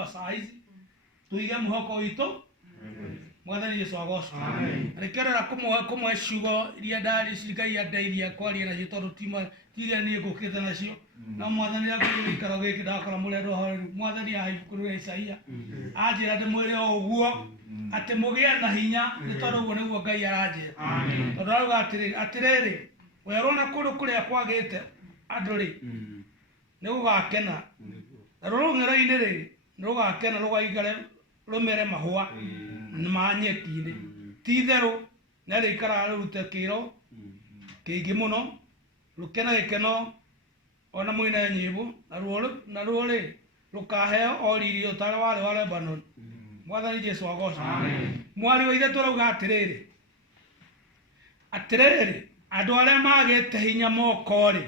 kwa saa hizi tuige muhoko witũ mwathani Yesu agocwo. Rekerera kumwe ciugo iria ndari cikai andeithia kwaria nacio tondu tiria ni ngukite nacio na mwathani akũrĩ ikaro gĩkĩ ndakora mũrendo horeru mwathani ibuku rĩa Isaia anjĩra ndĩmwĩre ũguo atĩ mũgĩe na hinya nĩ tondũ ũguo nĩguo Ngai aranjĩra. Tondũ arauga atĩrĩrĩ werwo na kũndũ kũrĩa kwagĩte andũ rĩ nĩ gũgakena na rũrũng'ĩro-inĩ rĩ nĩ rũgakena rũgaigare rumere mahũa ma nyeki-inĩ. Ti itherũ nĩ rĩikaraga rĩrute kĩro kĩingĩ mũno rũkena gĩkeno ona mũine nyĩmbo na ruo rĩ rũkaheo o riri ũtarĩ warĩ wa Lebanon. Mwathani Jesu agocwo. Mwarĩ wa ithe tũrauga atĩrĩrĩ andũ arĩa magĩte hinya moko rĩ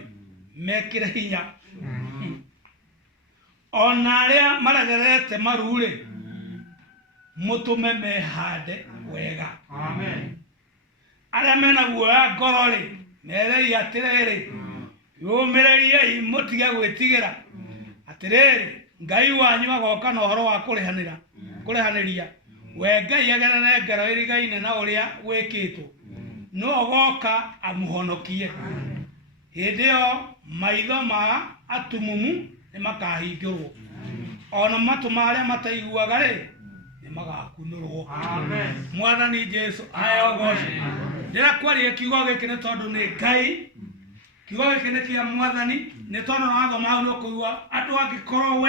mekĩre hinya ona arĩa maregerete maru rĩ mũtũme mehande wega. Arĩa mena guoya ngoro rĩ merei atĩrĩrĩ yũmĩrĩriei mũtige gwĩtigĩra atĩrĩrĩ Ngai wanyu agoka na ũhoro wa kũrĩhanĩria. We Ngai agerere ngero ĩrigaine na ũrĩa wĩkĩtwo no goka amũhonokie. Hĩndĩ ĩyo maitho ma atumumu nĩ makahingũrwo ona matũ marĩa mataiguaga rĩ nĩ magakunũrwo. Mwathani Jesu ayogocwo. Ndĩrakwaria kiugo gĩkĩ nĩ tondũ nĩ Ngai. Kiugo gĩkĩ nĩ kĩa Mwathani nĩ tondũ wathoma hau nĩ ũkũigua andũ angĩkorwo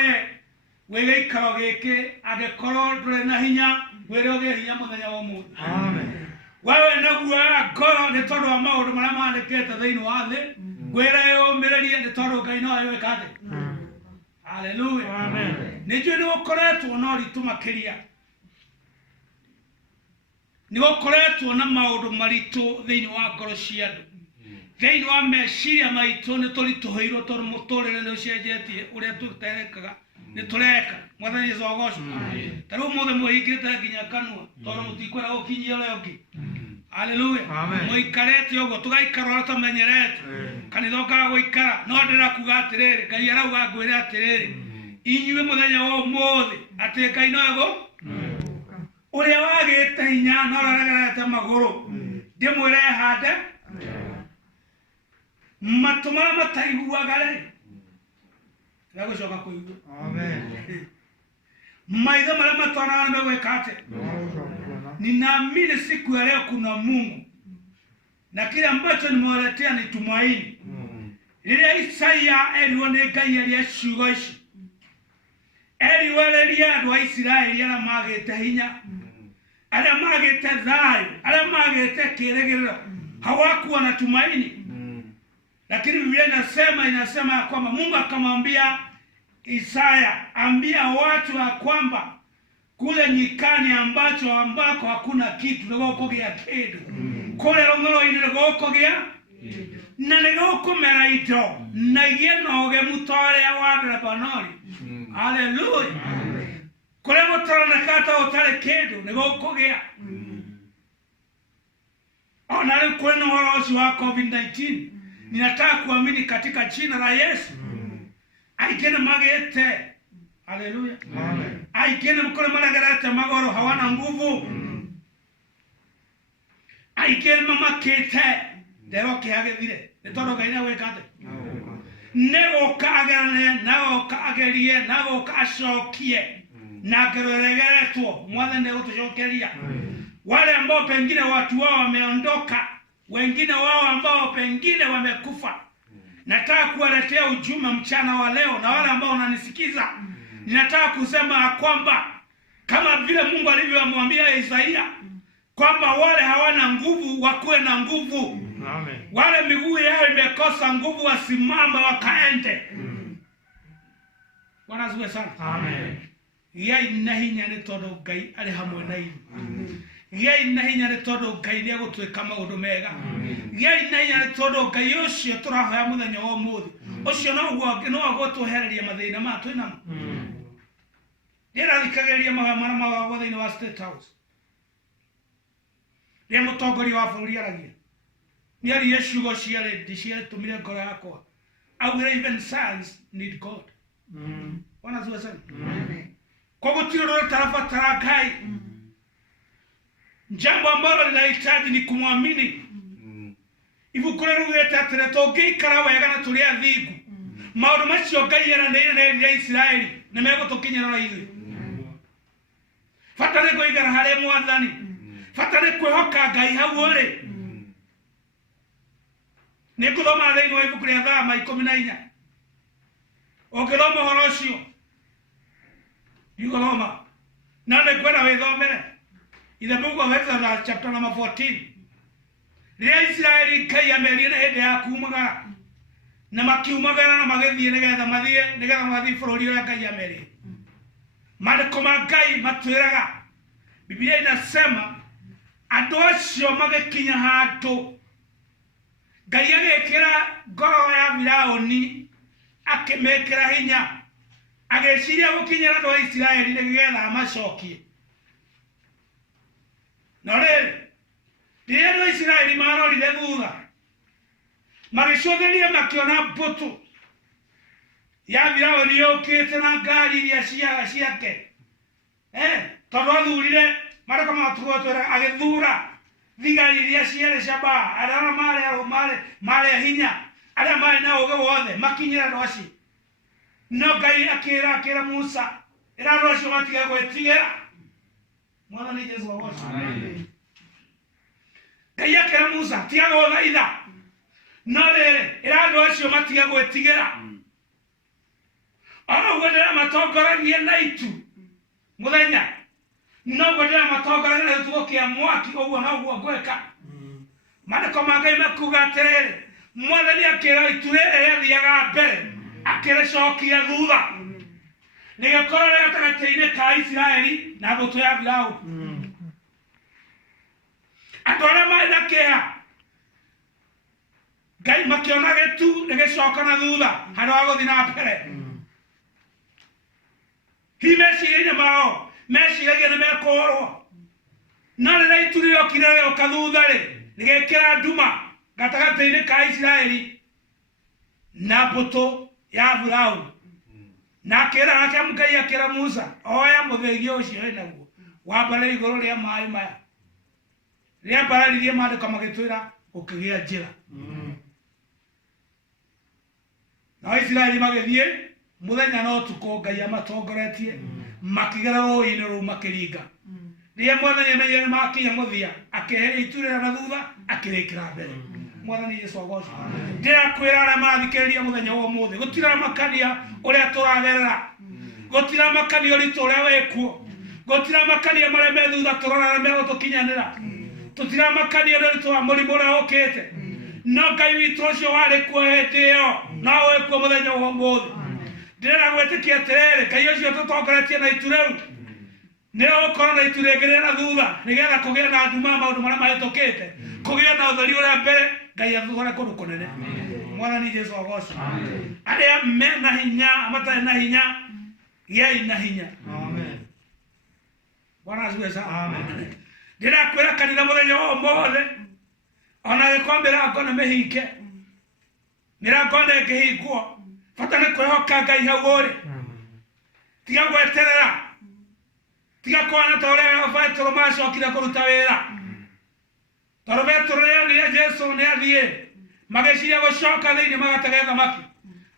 we gĩikaro gĩkĩ angĩkorwo ndũrĩ na hinya wĩre ũgĩe hinya mũthenya wa ũmũthĩ. Wewe na guoya ngoro nĩ tondũ wa maũndũ marĩa mandĩkĩte thĩinĩ wa thĩ ngwĩra yũmĩrĩrie nĩ tondũ Ngai no agĩwĩka atĩ. Haleluya. Nĩ njũĩ nĩ gũkoretwo na ũritũ makĩria. Nĩ gũkoretwo na maũndũ maritũ thĩinĩ wa ngoro cia andũ. Thĩinĩ wa meciria maitũ nĩ tũritũhĩirwo tondũ mũtũrĩre nĩ ũcenjetie ũrĩa tũterekaga nĩ tũreka. Mwathani Jesu agocwo. Ta rĩu mũthĩ mũhingĩte nginya kanua tondũ mũtikwenda gũkinyia ũrĩa ũngĩ. Haleluya. Mũikarĩte ũguo tũgaikara ũrĩa tũmenyerete kanitha ũkaga gũikara. No ndĩrakuga atĩrĩrĩ Ngai arauga ngwĩre atĩrĩrĩ inyuĩ mũthenya wa ũmũthĩ atĩ Ngai no ũrĩa wagĩte hinya na ũraregerete magũrũ ndĩmwĩre hande matũ marĩa mataiguaga rĩ gũcoka kũigua. Maitho marĩa matonaga nĩ megwĩka atĩ. Ninaamini siku ya leo kuna Mungu na kile ambacho nimewaletea ni tumaini. Rĩrĩa Isaia erirwo nĩ Ngai arĩa ciugo ici eriwereria andũ a Isiraeli arĩa magĩte hinya arĩa magĩte thayũ arĩa magĩte kĩĩrĩgĩrĩro hawakuwa na tumaini. Lakini Biblia inasema kwamba Mungu akamwambia Isaya ambia watu ya kwamba kule nyikani ambako hakuna kitu nĩgũkũgĩa kĩndũ. Kule rũng'ĩro-inĩ nĩgũkũgĩa na nĩgũkũmera indo na igĩe na ũgemu ta ũrĩa wa Lebanoni. Haleluya. Kũrĩa gũtaroneka ta gũtarĩ kĩndũ nĩgũkũgĩa. Ona rĩu kwĩna ũhoro ũcio wa COVID-19 ninataka kuamini katika jina la Yesu. Aingĩ magĩte. Haleluya. Aingĩ mkole maragerete magoro hawana nguvu. Aingĩ mamakĩte ndero kĩagĩthire nĩ tondũ Ngai nĩagwĩka atĩ. Nĩgũka agerane nagũka agerie nagũka acokie na ngeregeretwo Mwathani nĩgũtũcokeria. Wale ambao pengine watu wao wameondoka wengine wao ambao pengine wamekufa nataka kuwaletea ujumbe mchana wa leo. Na wale ambao unanisikiza ninataka kusema kwamba kama vile Mungu alivyomwambia Isaia kwamba wale hawana nguvu wakuwe na nguvu. Amen. Wale miguu yao imekosa nguvu wasimame wakaende. Bwana asifiwe sana. Amen. Yai na hinya nĩ tondũ Ngai arĩ hamwe na ithuĩ. Yai na hinya nĩ tondũ Ngai nĩegũtwĩka maũndũ mega. Yai na hinya nĩ tondũ Ngai ũcio tũrahoya mũthenya wa ũmũthĩ ũcio no agũtwehereria mathĩna ma twĩnamo. Ndĩrathikagĩrĩria mahoya marĩa magagwo thĩinĩ wa State House. Rĩrĩa mũtongoria wa bũrũri aragia nĩaririe ciugo ciatũmire ngoro yakwa augire even science need God. Bwana asifiwe sana. kwa gutiro tarafatara Ngai. Jambo ambalo linahitaji ni kumwamini. Ibuku rugete atire tũngĩikara wega na tũrĩ athingu, maũndũ macio Ngai eranĩire Isiraeli nĩ megũtũkinyĩra na ithuĩ. Bata nĩ kũigara harĩ Mwathani, bata nĩ kwĩhoka Ngai hau ũrĩ. Nĩ ngũthoma thĩinĩ wa ibuku rĩa Thama 14. Ũngĩthoma ũhoro ũcio nĩũgũthoma na nĩ ngwenda wĩthomere in the book of Exodus chapter number 14. Rĩrĩa Isiraeli Ngai amerie na hĩndĩ ya kumagara na makiumagara na magĩthiĩ nĩgetha mathiĩ bũrũri ũrĩa Ngai amerie. Maandĩko ma Ngai matwĩraga, Biblia inasema andũ acio magĩkinya handũ Ngai agĩkĩra ngoro ya Firaũni akĩmekĩra hinya, agĩciria gũkinyĩra andũ a Isiraeli nĩgetha amacokie. No rĩrĩ, rĩrĩa andũ a Isiraeli marorire thutha magĩcũthĩrĩria makĩona mbũtũ ya Firaũni yũkĩte na ngari iria ciake, tondũ athurire marĩa matũgotwĩra agĩthura thigari iria ciarĩ Shaba, arĩa marĩ hinya, arĩa marĩ na ũũgĩ wothe makinyĩra andũ acio. No Ngai akĩra Musa, ĩra andũ acio matige gwĩtigĩra. Mwathani Jesũ agocwo. Ngai akĩra Musa, tiga gũthaitha, no rĩrĩ ĩra andũ acio matige gwĩtigĩra. Ũguo ndĩramatongoragia na itu mũthenya, noguo ndĩramatongoragia na gĩtugũ kĩa mwaki, ũguo noguo ngwĩka. Maandĩko ma Ngai makuuga atĩrĩrĩ, Mwathani akĩra itu rĩrĩ rĩathiaga mbere akĩrĩcokia thutha, rĩgĩkorwo rĩ gatagatĩ-inĩ ka Isiraeli na mbũtũ ya Firaũni. Andũ arĩa marĩ na kĩeha Ngai makĩona gĩtu rĩgĩcoka na thutha handũ wa gũthiĩ na mbere. Hihi meciria-inĩ mao meciragia nĩ mekũhorwo, no rĩrĩa itu rĩokire rĩoka thutha-rĩ, rĩgĩkĩra nduma gatagatĩ-inĩ ka Isiraeli na mbũtũ ya Firaũni. Na Ngai akĩra Musa, oya mũthĩgi ũcio wĩ naguo wambare igũrũ rĩa maaĩ maya. Rĩrĩa mbararirie maandĩko magĩtwĩra gũkĩgĩa njĩra. Na Isiraeli magĩthiĩ mũthenya na ũtukũ, Ngai amatongoretie makĩgera rũĩ-inĩ rũu makĩringa. Rĩrĩa Mwathani amenyire makinya mũthia, akĩeheria itu rĩrĩa na thutha akĩrĩkĩra mbere. Mwathani Jesũ agocwo. Ndĩrakwĩra arĩa marathikĩrĩria mũthenya wa ũmũthĩ, gũtiramakania ũrĩa tũragerera, gũtiramakania ũritũ ũrĩa wĩkuo, gũtiramakania marĩa me thutha tũrona arĩa megũtũkinyanĩra, tũtiramakania ũritũ wa mũrimũ ũrĩa ũkĩte. No Ngai witũ ũcio warĩ kuo hĩndĩ ĩyo no wĩ kuo mũthenya wa ũmũthĩ. Ndĩrenda gwĩtĩkia atĩrĩrĩ, Ngai ũcio tũtongoretie na itu rĩu nĩ ũgũkorwo na itu rĩngĩ rĩa na thutha, nĩgetha kũgĩe na nduma maũndũ marĩa mahĩtũkĩte, kũgĩe na ũtheri ũrĩa mbere, Ngai athugore kũndũ kũnene. Mwathani Jesũ agocwo. Arĩa mena hinya matarĩ na hinya, gĩai na hinya. Bwana asifiwe sana. Ndĩrakwĩra kanitha mũthenya wa ũmũthĩ, ona gĩkorwo mĩrango nĩ mĩhinge, mĩrango nĩ ĩngĩhingwo, bata nĩ kwĩhoka Ngai hau ũrĩ. Tiga gweterera, tiga kwana ta ũrĩa Petero macokire kũruta wĩra, tondũ Petero rĩrĩa Jesũ nĩ athiĩ magĩciria gũcoka thĩinĩ magatege thamaki.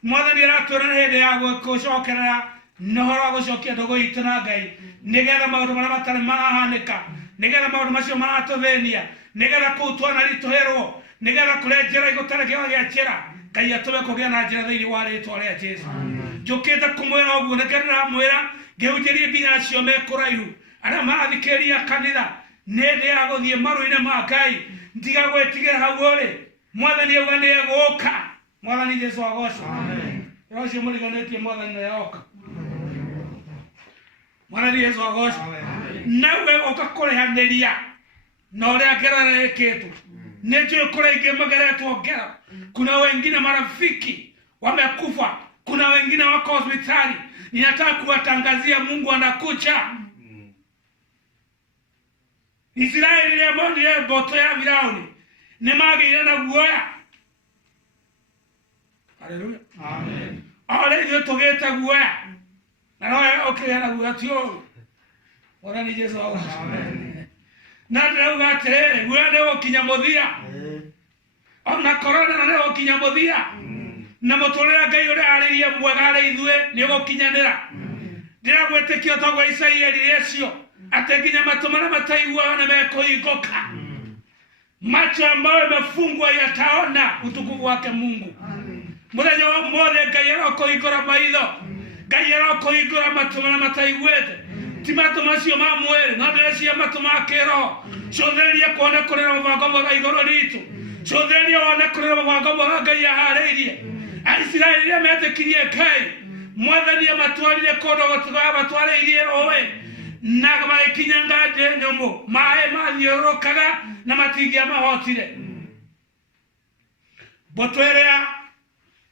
Mwathani aratwĩra nĩ hĩndĩ ya gũcokerera na ũhoro wa gũcokia ndũgũ itũ na Ngai, nĩgetha maũndũ marĩa matarĩ marahanĩka, nĩgetha maũndũ macio maratũthĩnia, nĩgetha kũu twanaritũhĩrwo, nĩgetha kũrĩa njĩra igũtarĩ kĩo gĩa njĩra, Ngai atũme kũgĩa na njĩra thĩinĩ wa rĩĩtwa rĩa Jesũ. Njũkĩte kũmwĩra ũguo, nĩkĩo ndĩramwĩra ngĩhunjĩrie nginya acio me kũraihu, arĩa marathikĩrĩria kanitha, nĩ hĩndĩ ya gũthiĩ maru-inĩ ma Ngai. Tiga gwĩtigĩra hau ũrĩ, Mwathani auga nĩ egũũka. Mwathani Jesũ agocwo. Ũcio mũriganĩtie Mwathani nĩ eroka. Mwathani Jesũ agocwo. Nawe ũgakũrĩhanĩria na ũrĩa ngero ĩkĩtwo. Nĩ njũĩ kũrĩa ingĩ mageretwo ngero. Kuna wengine marafiki wamekufa, kuna wengine wako hospitali. Ninataka kuwatangazia Mungu anakuja. Israeli ile mboni mbũtũ ya Firaũni nĩ magĩire na guoya. Haleluya. Amen. Ole ithuĩ tũgĩte guoya Anoya okigana gugatio. Ora ni Jesu wa. Amen. Na ndauga atiriri gwende gukinya muthia. Ona korona na gukinya muthia. Na muturira Ngai uri aririe mwega ari ithue ni gukinyanira. Ndira gwitikia togwa Isaia rirecio ati nginya matu maria mataigua na mekuhinguka. Macho ambayo yamefungwa yataona utukufu wake Mungu. Muthenya wa mothe Ngai arokuhingura maitho. Ngai arokuhingura matu maria mataiguite. Ti matu macio ma mwiri no ndĩrecia matu ma kĩroho. Cũthĩrĩria kuona kũrĩ na mũbango mwega igũrũ ritũ. Cũthĩrĩria wone kũrĩ na mũbango mwega Ngai aharĩirie. Aisiraeli rĩrĩa metĩkirie Ngai, Mwathani amatwarire kũndũ gũtigatwarĩirie ũĩ, na magĩkinya nganje nyũmũ, maĩ mathiũrũrũkaga na matingĩamahotire. Mbũtũ ĩrĩa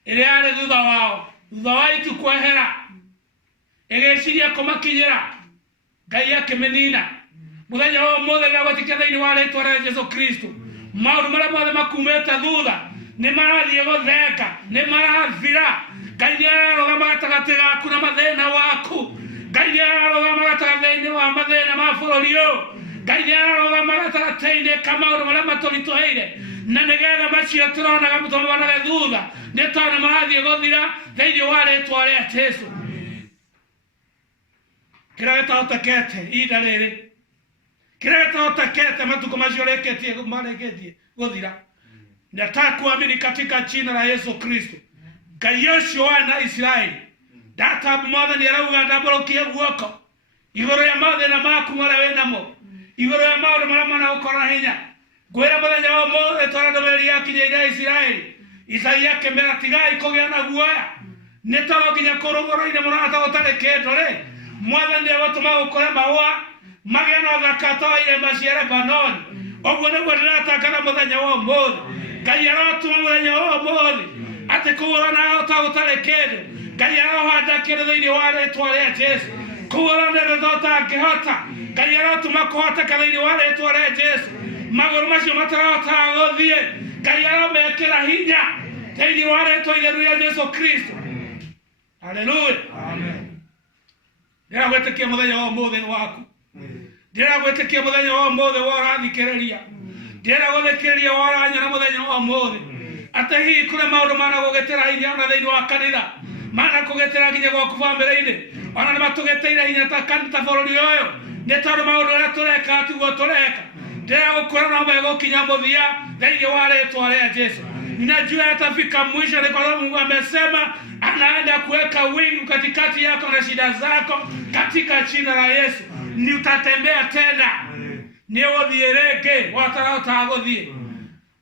yarĩ thutha wao, thutha wa itu kwehera, ĩgĩciria kũmakinyĩra, Ngai akĩmĩnina. Mũthenya wa ũmũthĩ gĩgũtikia thĩinĩ wa rĩĩtwa rĩa Jesũ Kristo, maũndũ marĩa mothe makumĩte thutha nĩ marathiĩ gũthenga, nĩ marathira. Ngai nĩararũgama gatagatĩ gaku na mathĩna waku. Ngai nĩararũgama gatagatĩ-inĩ wa mathĩna ma bũrũri ũyũ. Ngai nĩararũgama gatagatĩ-inĩ ka maũndũ marĩa matũritũhĩire, na nĩgetha macio tũronaga tũmonage thutha nĩ tondũ marathiĩ gũthira thĩinĩ wa rĩĩtwa rĩa Jesũ. Kĩrĩa gĩtahotekete ihinda rĩrĩ, kĩrĩa gĩtahotekete matukũ macio marĩkĩtie gũthira, nataka kuamini katika jina la Yesu Kristo. Ngai ũcio wana Israeli ndatambu Mwathani arauga ndambũrũkie guoko igũrũ ya mathĩna maku marĩa wĩ namo, igũrũ ya maũndũ marĩa managũkorwo hinya. Ngwĩra mũthenya wa ũmũthĩ tondũ ndũmĩrĩri yakinyĩire Isiraeli, Isaia akĩmera tigai kũgĩa na guoya, nĩ tondũ nginya kũrũgũrũ-inĩ mũrata gũtarĩ kĩndũ rĩ, Mwathani agũtũma gũkũre mahũa magĩe na ũthaka ta wa irĩma cia Lebanoni. Ũguo nĩguo ndĩratangatha mũthenya wa ũmũthĩ. Ngai arotũma mũthenya wa ũmũthĩ atĩ kũhũrana ta gũtarĩ kĩndũ, Ngai arohanda kĩndũ thĩinĩ wa rĩĩtwa rĩa Jesũ. Kũhũrana ta ũtangĩhota, Ngai arotũma kũhoteka thĩinĩ wa rĩĩtwa rĩa Jesũ. Magũrũ macio matarahotaga gũthiĩ, Ngai aromekĩra hinya thĩinĩ wa rĩĩtwa itheru rĩa Jesũ Kristo. Haleluya. Amen. Ndĩragwĩtĩkia mũthenya wa ũmũthĩ nĩ waku. Ndĩragwĩtĩkia mũthenya wa ũmũthĩ wa ũrathikĩrĩria. Ndĩragũthikĩrĩria wa ũranyona mũthenya wa ũmũthĩ atĩ hihi kũrĩ maũndũ managũgĩtĩra hinya ona thĩinĩ wa kanitha, manakũgĩtĩra nginya gwaku bamĩrĩ-inĩ, ona nĩmatũgĩtĩire hinya ta bũrũri ũyũ, nĩ tondũ maũndũ ũrĩa tũreka tiguo tũreka. Ndĩragũkwĩra no megũkinya mũthia thĩinĩ wa rĩĩtwa rĩa Jesũ. Ninajua yatafika mwisho, ni kwa sababu Mungu amesema anaenda kuweka wingu katikati yako na shida zako katika jina la Yesu. Ni utatembea tena. Ni udhiereke watarota gũthiĩ.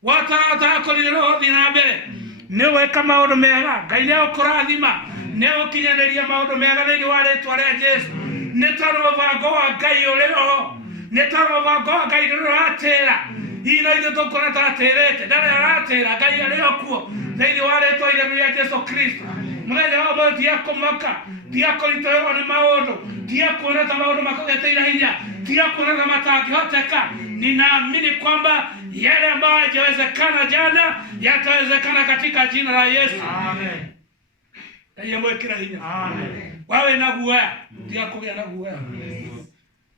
Watarota kũrĩrwo gũthiĩ na mbere. Nĩ weka maũndũ mega. Ngai nĩagũkũrathima. Nĩagũkinyanĩria maũndũ mega thĩinĩ wa rĩĩtwa rĩa Jesũ. Nĩ tondũ mũbango wa Ngai ũrĩ ho. Nĩ tondũ mũbango wa Ngai ndũratĩra. Ino ithuĩ tũkũra tatĩrĩte, ndarĩ aratĩra, Ngai arĩ o kuo thĩinĩ wa rĩĩtwa itheru rĩa Jesũ Kristo. Mũthenya wa ũmũthĩ tiga kũmaka, tiga kũritũhĩrwo nĩ maũndũ, tiga kuona ta maũndũ makũgĩtĩire hinya, tiga kuona ta matangĩhoteka. Ninaamini kwamba yale ambayo hayajawezekana jana yatawezekana katika jina la Yesu. Amen. Ngai amwĩkĩre hinya. Amen. Wawe na guoya, tiga kũgĩa na guoya.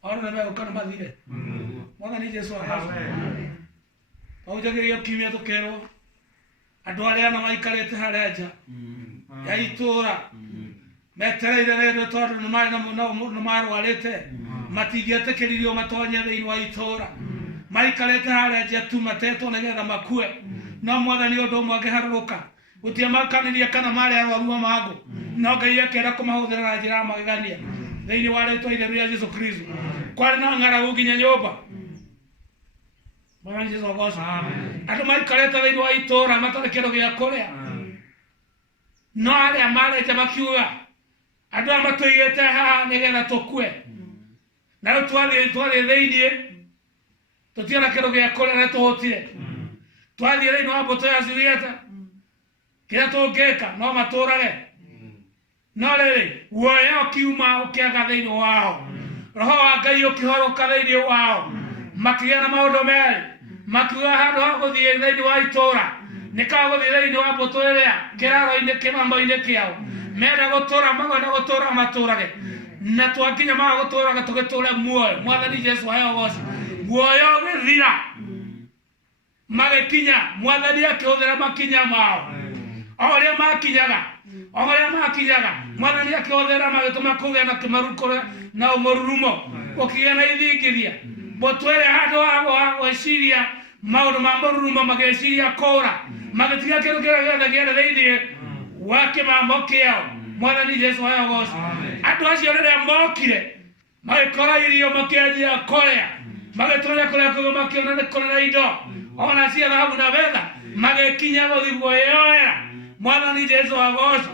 Maũndũ nĩmegũka na mathire. Mwathani Jesũ amen. Aujagĩrio kiumia tũkerwo andũ arĩa na maikarĩte harĩa nja ya itũũra metereire rĩndũ tondũ nĩmarwarĩte, matingĩetĩkĩririo matonye thĩinĩ wa itũũra, maikarĩte harĩa nja tu matetwo nĩgetha makue. No Mwathani ũndũ ũmwe angĩharũrũka, gũtiamakanĩria kana marĩ arwaru mangũ, no Ngai akĩenda kũmahũthĩra na njĩra ya magegania thĩinĩ wa rĩĩtwa itheru rĩa Jesũ Kristo. Kwarĩ na ng'aragu nginya nyũmba. Mwathani Jesũ agocwo. Andũ maikarĩte thĩinĩ wa itũũra matarĩ kĩndũ gĩa kũrĩa, no arĩa marĩte makiuga andũ aya matũigĩte haha nĩgetha tũkue, na rĩu twathiĩ thĩinĩ tũtiona kĩndũ gĩa kũrĩa na tũhũtire. Twathiĩ thĩinĩ wa mbũtũ ya Suriata, kĩrĩa tũngĩka no matũrage. No rĩrĩ guoya ũkiuma ũkĩaga thĩinĩ wao, Roho wa Ngai ũkĩhoroka thĩinĩ wao, makĩgĩa na maũndũ merĩ, makiuga handũ ha gũthiĩ thĩinĩ wa itũũra nĩ kaga gũthiĩ thĩinĩ wa mbũtũ ĩrĩa kĩraro-inĩ kĩmamo-inĩ kĩao, mena gutura magona gutura maturage na twakinya ma gutura tugiture muoyo mwathani Jesu hayo goci muoyo githira magikinya mwathani akihũthĩra makinya mao oria makinyaga mwathani akihũthĩra magĩtũma kũgĩa na kĩmarũkũre na ũmũrurumo ũkĩgĩa na ithingithia mũtwĩre handũ wa gwĩciria maũndũ ma mũrurumo magĩciria kũũra magĩtiga kĩndũ kĩrĩa gĩothe gĩarĩ thĩinĩ wa kĩmamo kĩao mwathani Jesu hayo goci andũ acio rĩrĩa mokire magĩkora irio makĩanjia kũrĩa magĩtũrĩa kũrĩa kũgũ makĩona nĩ kũrĩ na indo ona cia thahabu na betha magĩkinya gũthiĩ guoyoera mwathani Jesu agoci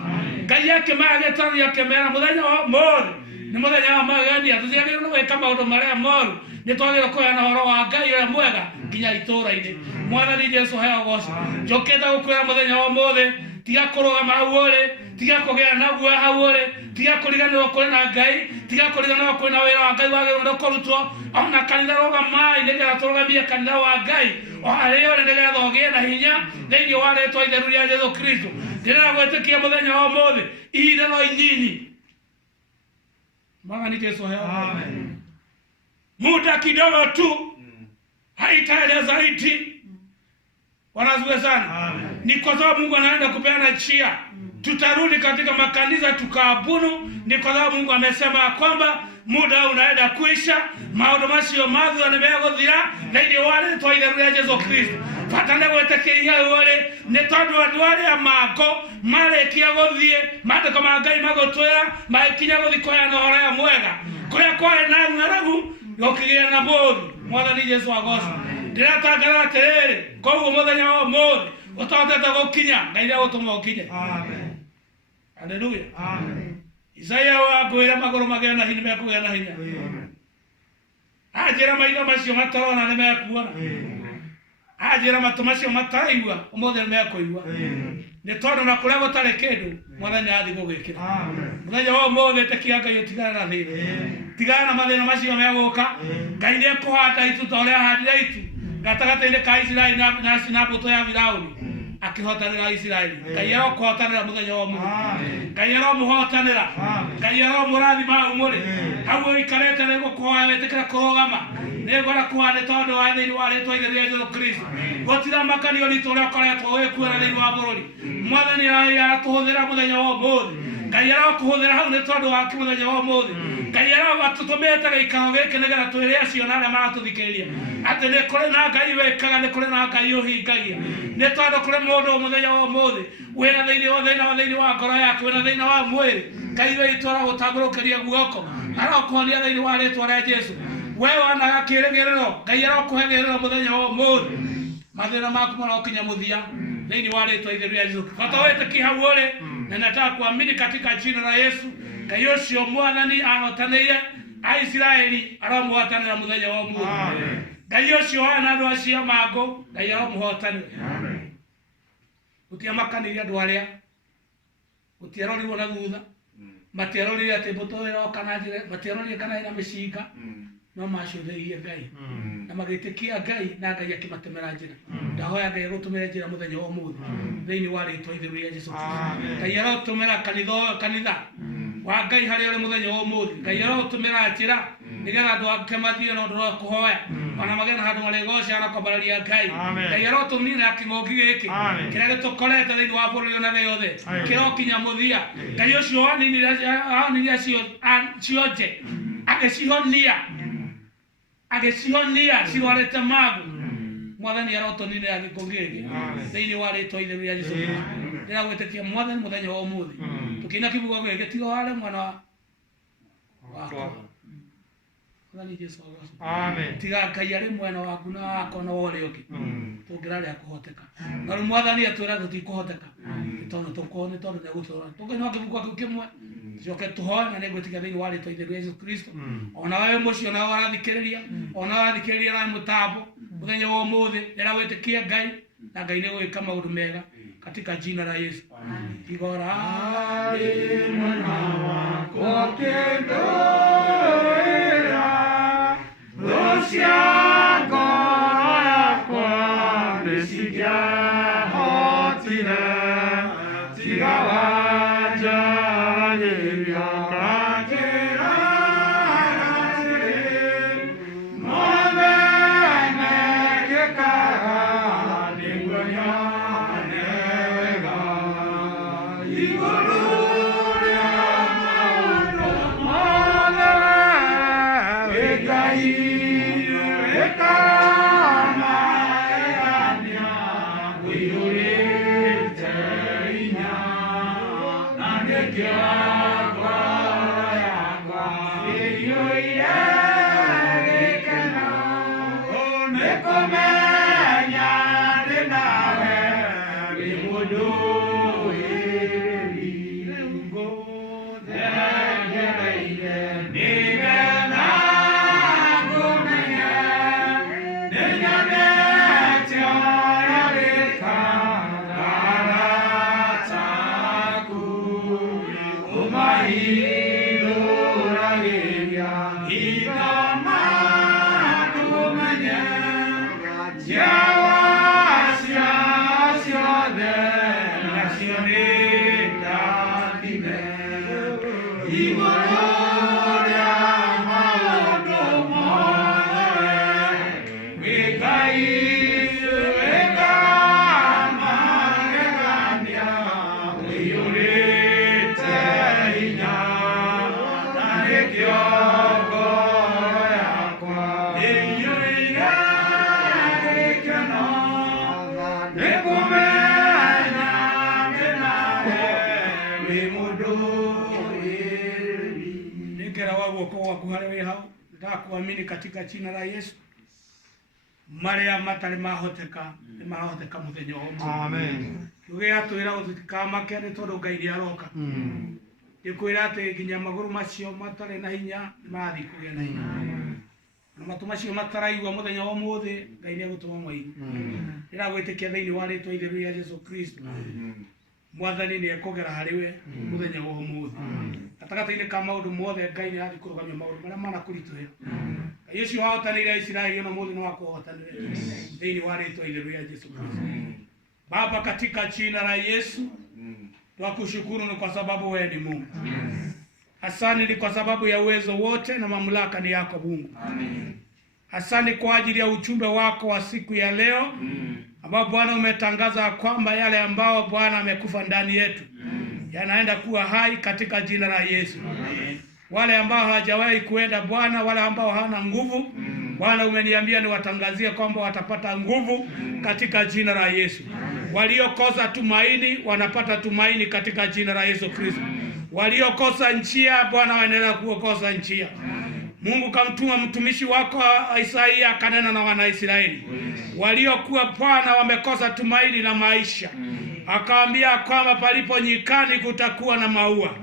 Ngai akĩmagĩtarĩria akĩmera mũthenya wa ũmũthĩ nĩ mũthenya wa magegania tũtiagĩrĩirwo nĩ gwĩka maũndũ marĩa moru nĩ twagĩrĩirwo kũheana ũhoro wa Ngai ũrĩa mwega nginya itũũra-inĩ mwathani Jesu heo goci njũkĩte gũkwĩra mũthenya wa ũmũthĩ tiga kũrũgama hau ũrĩ tiga kũgĩa na guoya hau ũrĩ tiga kũriganĩrwo kũrĩ na Ngai tiga kũriganĩrwo kũrĩ na wĩra wa Ngai wagĩrĩirwo nĩ kũrutwo ona kanitha rũgamai nĩgetha tũrũgamie kanitha wa Ngai o harĩa ũrĩ nĩgetha ũgĩe na hinya thĩinĩ wa rĩĩtwa itheru rĩa Jesũ Kristo ndĩrenda gwĩtĩkia mũthenya wa ũmũthĩ ihinda no inyinyi mwathani Jesu heo muda kidogo tu haitaeleza zaidi wanazue sana ni kwa sababu Mungu anaenda kupeana njia tutarudi katika makanisa tukaabudu ni kwa sababu Mungu amesema kwamba muda unaenda kuisha maũndũ macio mathu nĩmegũthira thĩinĩ wa rĩĩtwa itheru rĩa Jesũ Kristo fatane gwĩtĩkĩria ũrĩ nĩ tondũ andũ arĩa mako marĩkia gũthiĩ maandĩko ma Ngai magũtwĩra magĩkinya gũthiĩ kũheana ũhoro ũrĩa mwega kũrĩa kwarĩ na ng'aragu gũkĩgĩa na mbũri mwathani Jesu agoci ndĩratangatha atĩrĩrĩ koguo mũthenya wa ũmũthĩ ũtahotete gũkinya Ngai nĩagũtũma ũkinye haleluya Isaia akwĩra magũrũ magĩa na hinya mekũgĩa na hinya anjĩra maitho macio matarona nĩmekuona anjĩra matũ macio mataraigua ũmũthĩ nĩmekũigua nĩ tondũ na kũrĩa gũtarĩ kĩndũ mwathani athiĩ gũgĩkĩra mũthenya wa ũmũthĩ ĩtĩkia Ngai ũtigane na thĩna tigana na mathĩna macio megũka Ngai nĩekũhanda itu ta ũrĩa ahandire itu gatagatĩ-inĩ ka Isiraeli na mbũtũ ya Firaũni akĩhotanĩra Isiraeli Ngai arokũhotanĩra mũthenya wa ũmũthĩ Ngai aromũhotanĩra Ngai aromũrathima hau mũrĩ hau ũikarĩte nĩgũkũhoya wĩtĩkĩre kũrũgama nĩngwenda nĩ tondũ wa thĩinĩ wa rĩĩtwa itheru rĩa Jesũ Kristo gũtiramakania ũritũ ũrĩa ũkoretwo ũgĩkuĩra thĩinĩ wa bũrũri mwathani aratũhũthĩra mũthenya wa ũmũthĩ Ngai arokũhũthĩra hau nĩ tondũ wa mũthenya wa ũmũthĩ Ngai aratũtũmĩte gĩikaro gĩkĩ nĩgetha twĩre acio na arĩa maratũthikĩrĩria atĩ nĩ kũrĩ na Ngai wĩkaga nĩ kũrĩ na Ngai ũhingagia nĩ tondũ kũrĩ mũndũ mũthenya wa ũmũthĩ wĩna thĩinĩ wa ngoro yaku wĩna thĩinĩ wa mwĩrĩ Ngai witũ aragũtambũrũkĩria guoko arokuonia thĩinĩ wa rĩĩtwa rĩa Jesũ we wanaga kĩĩrĩgĩrĩro Ngai arokũhe gĩĩrĩro mũthenya wa ũmũthĩ mathĩna maku marokinya mũthia thĩinĩ wa rĩĩtwa itheru rĩa Jesũ bata wĩtĩkie hau ũrĩ na nataka kuamini katika jina la Yesu Ngai ũcio mwathani ahotanĩire Aisiraeli aromũhotanĩra mũthenya wa ũmũthĩ Ngai ũcio wana andũ acio mangũ Ngai aromũhotanĩra gũtiamakanirie andũ arĩa gũtiarorirwo na thutha matiarorire atĩ mbũtũ ĩyo yoka na njĩra matiarorire kana ĩna mĩcinga no macũthĩrĩirie Ngai na magĩtĩkia Ngai na Ngai akĩmatemera njĩra ndahoya Ngai agũtũmĩre njĩra mũthenya wa ũmũthĩ thĩinĩ wa rĩĩtwa itheru rĩa Jesũ Kristo Ngai arotũmĩra kanitha wa Ngai harĩa ũrĩ mũthenya wa ũmũthĩ Ngai arotũmĩra njĩra nĩgetha andũ ake mathiĩ na ũndũ wa kũhoya ona magĩe na handũ marĩgoca na kwambararia Ngai Ngai arotũmĩra kĩng'ũki gĩkĩ kĩrĩa gĩtũkorete thĩinĩ wa bũrũri ona thĩ yothe kĩrokinya mũthia Ngai ũcio wanirie cionje agĩcihonia cirwarĩte magu mwathani arotũnire gĩkuũ gĩkĩ thĩinĩ wa rĩĩtwa itheru rĩa Jesũ ndĩragwĩtĩkia mwathani mũthenya wa ũmũthĩ tũkĩina kiugo gĩkĩ tiga ware mwana wakwa mwathani Jesũ tiga Ngai arĩ mwena waku na wakwa na wa ũrĩa ũngĩ tũngĩrarĩa kũhoteka na rĩu mwathani atwĩra tũtikũhoteka nĩ tondũ nĩegũtũrora tũkĩnyua kĩbungo kĩu kĩmwe coke tũhoe na nĩngwĩtĩkia thĩinĩ wa rĩĩtwa itheru rĩa Jesũ Kristo ona wewe mũciĩ ona warathikĩrĩria ona warathikĩrĩria na mũtambo mũthenya wa ũmũthĩ rĩrĩa wĩtĩkie Ngai na Ngai nĩgũgĩka maũndũ mega katika jina la Yesu igora mwena wako kĩndũĩra thũ ngoro yakwa nĩcingĩahotire tiga wanja Kuamini katika jina la Yesu maria matari mahoteka ni mahoteka muthenya omwe. Amen. Tuge atwira utikama kene todo Ngai aroka. Ikwira ati ginya maguru macio matare na hinya mathi kugia na hinya. Na matumacio mataraigwa muthenya omwe Ngai ni agutuma mwai. Ira gwitikia thiini wa ritwa itheru ria Yesu Kristo. Mwathani ni ekogera hariwe muthenya omwe. Atagataine ka maundu mothe Ngai ni athi kurugamia maundu maria mana kurituhe. Yesu ahotanire Israeli na mothe no akohotanire thiini wa ritwa itheru ria Yesu Kristo. Baba, katika jina la Yesu tunakushukuru ni kwa sababu wewe ni Mungu. Asante ni kwa sababu ya uwezo wote na mamlaka ni yako Mungu. Asante kwa ajili ya ujumbe wako wa siku ya leo ambao Bwana umetangaza kwamba yale ambao Bwana amekufa ndani yetu yanaenda kuwa hai katika jina la Yesu. Wale ambao hawajawahi kuenda Bwana, wale ambao hawana nguvu Bwana umeniambia niwatangazie kwamba watapata nguvu katika jina la Yesu. Waliokosa tumaini wanapata tumaini katika jina la Yesu Kristo. Waliokosa njia Bwana waendelea kuokosa njia. Mungu kamtuma mtumishi wako Isaia kanena na wana Israeli waliokuwa Bwana wamekosa tumaini na maisha. Akaambia kwamba palipo nyikani kutakuwa na maua.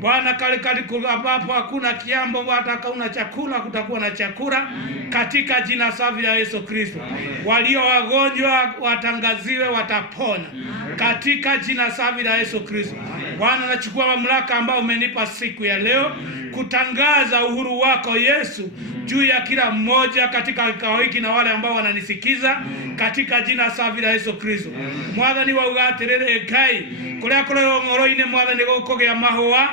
Bwana kalikali ambapo hakuna kiambo hata kauna chakula kutakuwa na chakula katika jina safi la Yesu Kristo. Walio wagonjwa watangaziwe watapona katika jina safi la Yesu Kristo. Bwana, nachukua mamlaka ambayo umenipa siku ya leo kutangaza uhuru wako Yesu juu ya kila mmoja katika kikao hiki na wale ambao wananisikiza katika jina safi la Yesu Kristo. Mwathani wa ugatirire Ngai kuria kuri ngoro-ini Mwathani gukugea mahua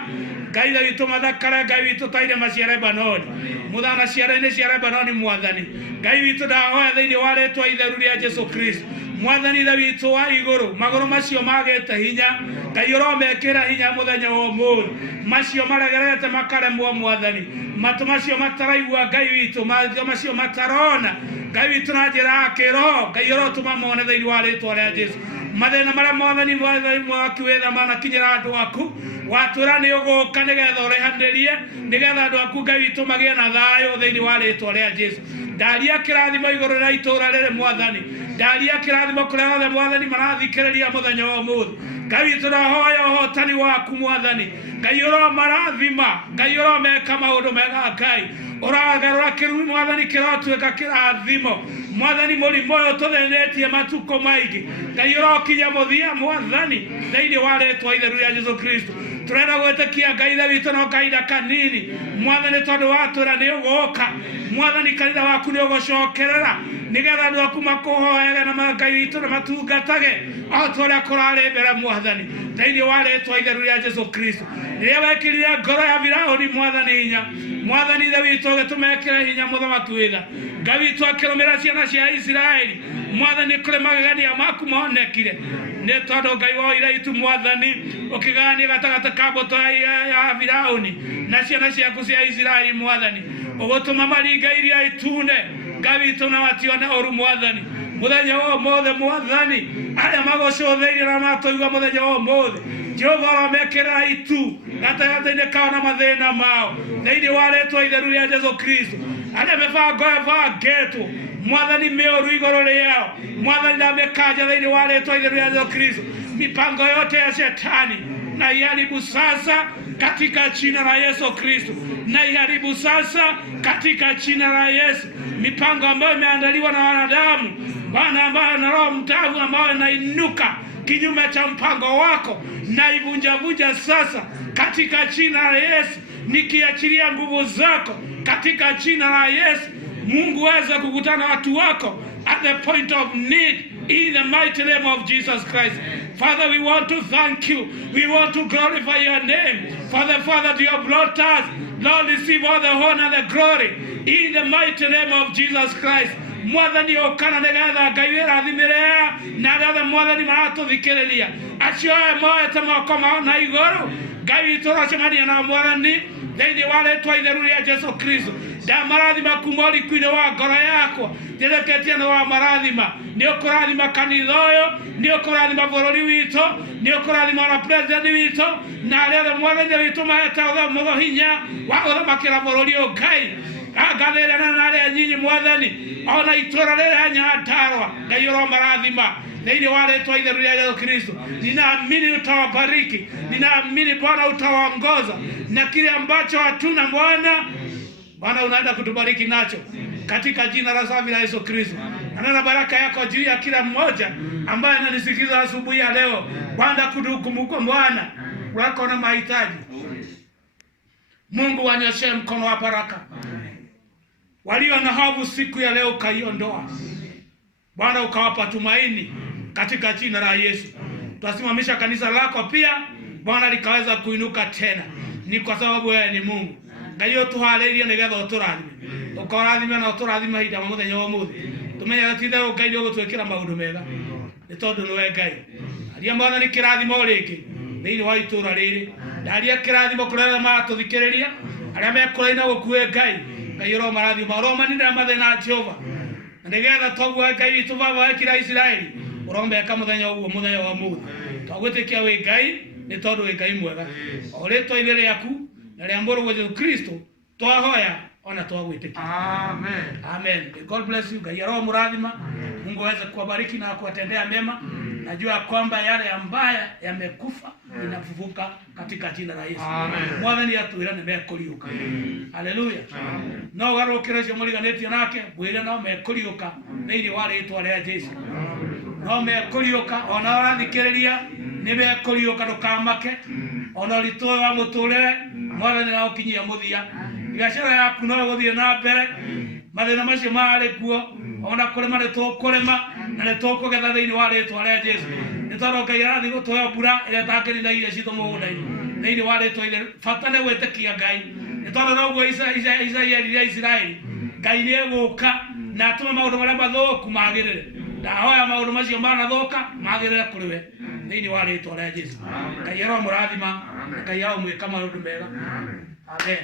Ngai witu mathakara Ngai witu taire maciara Lebanoni muthana ciara-ini cia Lebanoni Mwathani Ngai witu ndahoya thiini wa ritwa itheru ria Yesu Kristo. Mwathani tha witu wa iguru maguru macio magete hinya Ngai uromekira hinya muthenya wa umuthi macio maregerete makaremwo Mwathani matu macio mataraigua Ngai witu macio matarona Ngai witu na njira akiro Ngai urotuma mone thiini wa ritwa ria Yesu. Mathina maria Mwathani mwakiwetha manakinyira andu aku watwira ni uguka nigetha urehanirie nigetha andu aku Ngai witu magie na thayo thiini wa ritwa ria Yesu. Ndaria kirathimo iguru na itura riri Mwathani ndaria kirathimo kuria othe Mwathani marathikiriria muthenya wa umuthi Ngai witu ndahoya uhotani waku Mwathani Ngai uromarathima Ngai uromeka maundu mega Ngai uragarura kirumi Mwathani kirotwika kirathimo Mwathani murimo uyu tuthenetie matuko maingi Ngai urokinya muthia Mwathani thiini wa ritwa itheru ria Yesu Kristo. Turenda gwetikia Ngai tha witu no kahinda kanini Mwathani tondu watwira ni uguka Mwathani kanitha waku ni ugucokerera nigetha andu aku makuhoere na Ngai witu na matungatage o turia kurari mbere Mwathani thiini wa ritwa itheru ria Yesu Kristo. Riria wekirire ngoro ya Firauni Mwathani hinya Mwathani tha witu ugitumekira hinya muthamaki witha Ngai witu akirumira ciana cia Israeli Mwathani kuri magegania maku monekire ni tondu Ngai woire itu Mwathani ukigania gatagata ka mboto ya Firauni na ciana ciaku cia Israeli Mwathani ogotuma maringa iria itune ngabito na wationa oru mwathani muthenya wo mothe mwathani aria magocothiire na matoiga muthenya wo mothe Jehova wamekera itu gatagatĩ-inĩ kao na mathĩna mao thĩinĩ wa rĩtwa itheru rĩa Jesu Kristo aria mĩbango ĩbangĩtwo mwathani mĩũru igũrũ rĩao mwathani na mĩkanja thĩinĩ wa rĩtwa itheru rĩa Jesu Kristo mipango yote ya shetani na iharibu sasa katika jina la Yesu Kristo na iharibu sasa katika jina la Yesu. Mipango ambayo imeandaliwa na wanadamu Bwana, ambayo na roho mtavu ambayo inainuka kinyume cha mpango wako na ivunja sasa katika jina la Yesu, nikiachilia nguvu zako katika jina la Yesu. Mungu weza kukutana watu wako at the point of need in the mighty name of Jesus Christ. Father, we want to thank you. We want to glorify your name. Father, you have brought us. Lord, receive all the honor and the glory in the mighty name of Jesus Christ. Mwathani okana negatha Ngai wĩrathimĩre na arĩa othe Mwathani maratũthikĩrĩria acio moete moko mao na igũrũ Ngai witũ ũrocemania na Mwathani thĩinĩ wa rĩtwa itheru rĩa Jesu Kristo. Ndamarathima kuma ũriku-inĩ wa ngoro yakwa njereketie nĩ wa marathima nĩ ũkũrathima kanitha ũyũ nĩ ũkũrathima bũrũri witũ nĩ ũkũrathima na president witũ na arĩa othe Mwathani witũ mahete ũthe hinya wa gũthamakĩra bũrũri ũyũ Ngai agatherana na arĩa nyinyi Mwathani ona itũra rĩrĩa Nyandarua Ngai ũromarathima thĩinĩ wa rĩtwa itheru rĩa Yesu Kristo. Ninaamini utawabariki, ninaamini Bwana utawaongoza na kile ambacho hatuna Bwana unaenda kutubariki nacho katika jina la safi la Yesu Kristo. Na baraka yako juu ya kila mmoja ambaye ananisikiza asubuhi ya leo. Bwana kudukumbuka Bwana wako na mahitaji. Mungu anyoshe mkono wa baraka. Walio na hofu siku ya leo kaiondoa. Bwana ukawapa tumaini katika jina la Yesu. Tusimamisha kanisa lako pia Bwana likaweza kuinuka tena. Ni kwa sababu wewe ni Mungu. Ngai tuharĩirie nĩgetha ũtũrathime ũkorathime na ũtũrathime mahinda ma mũthenya wa ũmũthĩ tũmenye atĩ Ngai nĩ ũgũtwĩkĩra maũndũ mega nĩ tondũ nĩwe Ngai. Aria Mwathani kĩrathimo rĩngĩ thĩinĩ wa itũra rĩrĩ, ndaria kĩrathimo kũrĩ arĩa maratũthikĩrĩria arĩa mekũraina gũkuĩ Ngai. Ngai ũromarathima ũromanĩra mathĩna Jehova na nĩgetha toguo Ngai witũ baba wekĩra Isiraeli ũromeka mũthenya ũguo mũthenya wa ũmũthĩ twagwĩtĩkia wĩ Ngai nĩ tondũ wĩ Ngai mwega o rĩtwa-inĩ rĩaku na rĩa Mwana wa Yesu Kristo twahoya ona twagwĩtĩkia. Amen. Amen. God bless you. Ngai aromurathima. Mungu aweze kuwabariki na kuwatendea mema. Najua kwamba yale ambaye yamekufa inafufuka katika jina la Yesu. Amen. Mwathani atuira nimekuriuka. Haleluya. No garukire cio muriganĩtio nake bwire no mekuriuka thĩinĩ wa rĩtwa rĩa Jesu. No mekuriuka ona ũrathikĩrĩria nĩmekuriuka ndũkamake ona ũritũ wa mũtũrĩre Mwathani na ũkinyia mũthia. Biashara yaku no gũthiĩ na mbere mathĩna macio marĩ kuo ona kũrĩma nĩ tũkũrĩma na nĩ tũkũgetha thĩinĩ wa rĩtwa rĩa Jesu. Nĩ tondũ Ngai arathiĩ gũtũhe mbura ĩrĩa ĩtangĩnina irio citũ mũgũnda-inĩ thĩinĩ wa rĩtwa itheru. Bata nĩ gwĩtĩkia Ngai nĩ tondũ noguo Isaia rĩrĩa Isiraeli Ngai nĩ egũka na atũme maũndũ marĩa mathũku magĩrĩre. Ndahoya maũndũ macio manathũka magĩrĩre kũrĩ we thĩinĩ wa rĩtwa rĩa Jesu. Ngai aromũrathima, Ngai aromwĩka maũndũ mega. Amen.